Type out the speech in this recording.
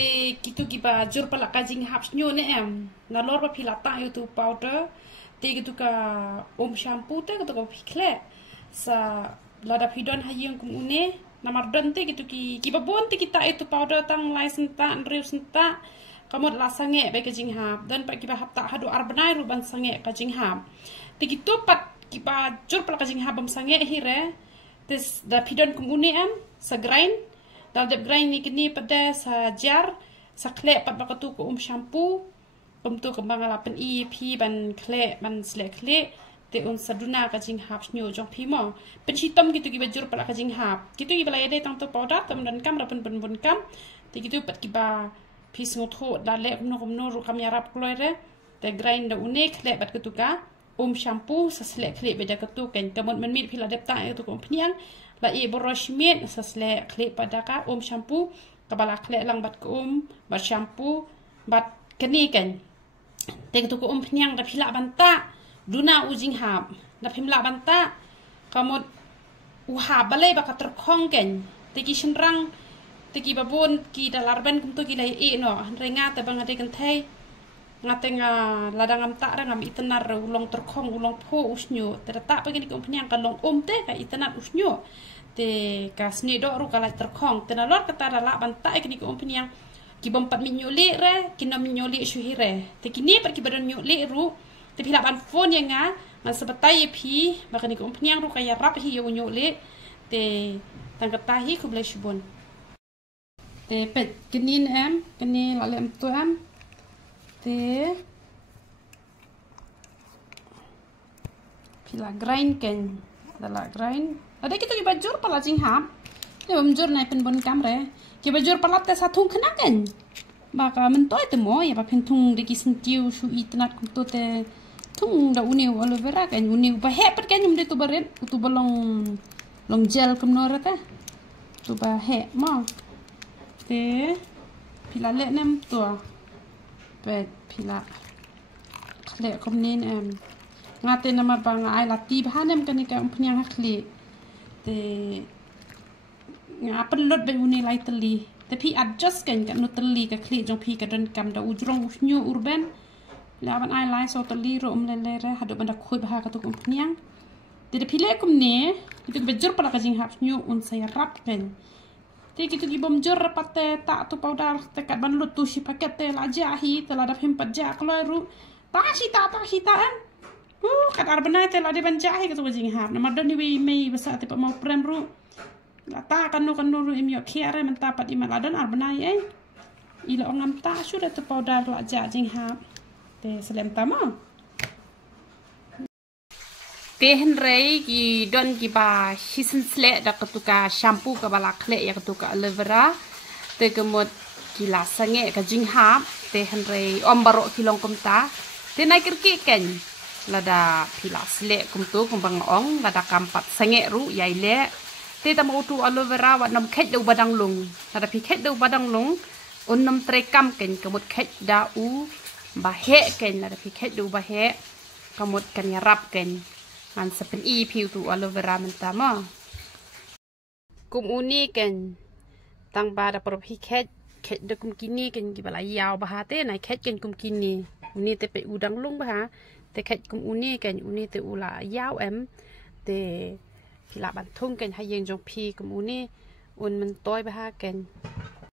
te gitu kiba jur pala kajing haps nyo ne na lor pa pilata itu powder te gitu ka shampoo te gitu ka pikle sa lada pidon hayeng kumune namar don te gitu kiba bon te kita itu powder tang lai senta riu senta kamot la sange be kajing hap dan pa kiba hap ta hadu arbanai ruban sange kajing hap te gitu pat kiba jur pala kajing hap bam sange hire tes da pidon kumune sa grind dal dep grind ni kini pada sa jar sa kle pat bakatu ko shampoo tu kembang alapan EP ban kle ban sle kle te saduna kajing hap nyu jong pi mo pencitom gitu kiba jur pala kajing hap gitu kiba layade tang to powder tam dan kam rapen bun kam te gitu pat kiba pis ngotho dale kumno ru kam yarap kloire te grind da unik le bat ketuka shampoo sa sle kle beda ketu ken kamot men mit pila dep ta itu ko pniang la e brush mit sa sle kle pada ka shampoo kabala kle lang bat ko bat shampoo bat keni ken te ketu ko pniang da pila banta duna ujing hab da pimla banta kamot uha balai baka terkhong ken te ki shinrang te ki babon ki dalarban kum to ki lai e no renga te bangade kan thai ngatenga ladangam ta rangam itenar ulong terkhong ulong pho usnyo te ta pa gini kum pniang kan long te ka itenar usnyo te ka sni do ru kala terkhong te na lor kata la banta gini kum pniang ki bompat minyoli re ki nam minyoli shuhire te kini par ki badan nyoli ru te pila ban phone yang ngan sebetai pi makani kum pniang ru kaya rap hi yo nyoli te tangkatahi ku blai shubon te pet kenin keni lalem tu te pila grind ken dala grind ada kita ki bajur pala jing hap te bamjur nai pen bon kamre ki bajur pala te sathung khana ken baka mentoy te mo ya pa pentung de ki sentiu shu itnat kum to te tung da uni aloe vera ken uni ba he pat ken de tu baren tu bolong long gel kum no rata tu ba he mo te pila le nem to pet pila khle kom nin ngate namar bang ai lati bhanem kan ka umpnyang hakli te nga pelot be uni lai teli te pi adjust kan no teli ka kli jong pi ka don kam da ujrong usnyu urban la ban ai lai so teli ro le re hadu banda khoi bha ka to umpnyang te pile kom ne itu bejur pala ka jing hap nyu un saya rap kan te gitu di bom jor pate tak tu powder te kat ban lut tu si paket te laja hi te la dap hempat ja kloi ru ta hita kat arbana te la de ban ja hi ka tu jing hap na madon ni mei basa te pa mau prem ru la ta kan no ru im yo khiare man ta pat i maladon arbana ai i lo ngam ta sudah tu powder la ja jing hap te selem tama tehen rei ki don ki ba hisen sle da ketuka shampoo ka bala khle ya ketuka aloe vera te kemot ki la sange ka jing hap tehen rei ombaro kilong kumta te nai kirki ken lada pila sle kum tu kum bang ong lada kampat sange ru yai le te tam utu aloe vera wa nam khet do badang lung lada pi khet do badang lung un nam tre kam ken kemot khet da u ba he ken lada pi khet do ba he kemot kan yarap ken man sepen i piu tu aloe vera mentama kum uni ken tang ba da pro pi khet de kum kini ken ki bala yaw ba ha te nai khet ken kum kini uni te pe udang lung ba ha te khet kum uni ken uni te ula yaw te pila ban thung ken ha yeng jong pi kum uni un man toy ba ha ken